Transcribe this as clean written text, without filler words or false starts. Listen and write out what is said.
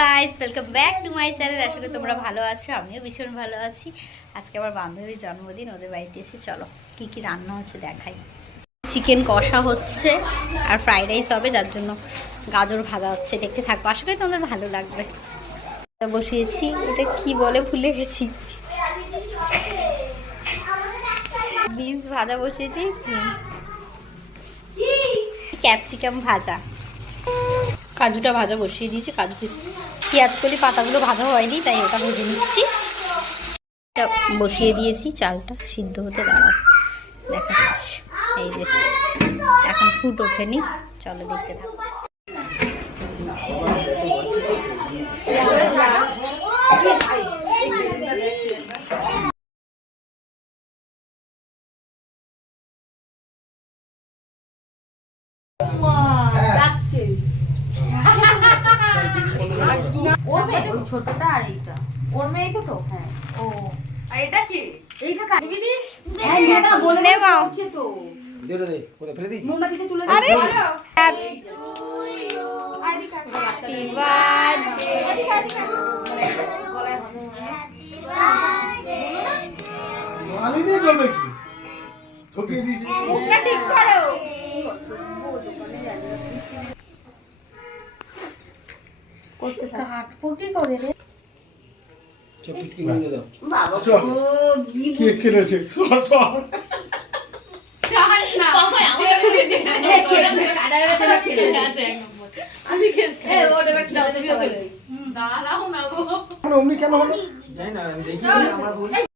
Guys, welcome back to my channel. আশা করি তোমরা ভালো আছো, আমিও ভীষণ ভালো আছি। আজকে আমার বান্ধবীর জন্মদিন, ওদের বাড়িতে এসে চলো কি কি রান্না হচ্ছে দেখাই। চিকেন কষা হচ্ছে আর ফ্রাইড রাইস হবে, যার জন্য গাজর ভাজা হচ্ছে। দেখতে থাকবো, আশা করি তোমাদের ভালো লাগবে। বসিয়েছি, এটা কি বলে ভুলে গেছি। বিনস ভাজা বসিয়েছি, ক্যাপসিকাম ভাজা, কাজুটা ভাজা বসিয়ে দিয়েছি। কাজু পেঁয়াজ কলি পাতাগুলো ভাজা হয়নি, তাই ওটা ভেজে নিচ্ছি। এটা বসিয়ে দিয়েছি, চালটা সিদ্ধ হতে দাঁড়াও, দেখা যাচ্ছে। এই যে এখন ফুট ওঠেনি, চলো দেখতে থাকো। ছোটটা আর এইটা ওর মেয়ে দুটো। হ্যাঁ, ও আর এটা কি? এইটা কাটবি দি। হ্যাঁ, এটা বলে নে বাও হচ্ছে তো। দে দে দে, কোথায় ফেলে দিই? মোমবাতিতে তুলে দে। আরে হ্যাপি বার্থডে। আমি নিয়ে চলবে কি? ঠকিয়ে দিয়েছি। মুখটা ঠিক করো। করতে কাটবো কি করে রে? চপিস কি নিয়ে দাও। বাবা ও কেক কেটেছে। সর সর। চাই না বাবা আমাকে বলে যে কেক কাটা গেছে না খেলে আছে এক নম্বর। আমি খেলছি। এ ও এবার খেলতে সবাই। দাঁড়াও না গো। মানে অমনি কেন হলো? জানি না, আমি দেখি আমরা বলি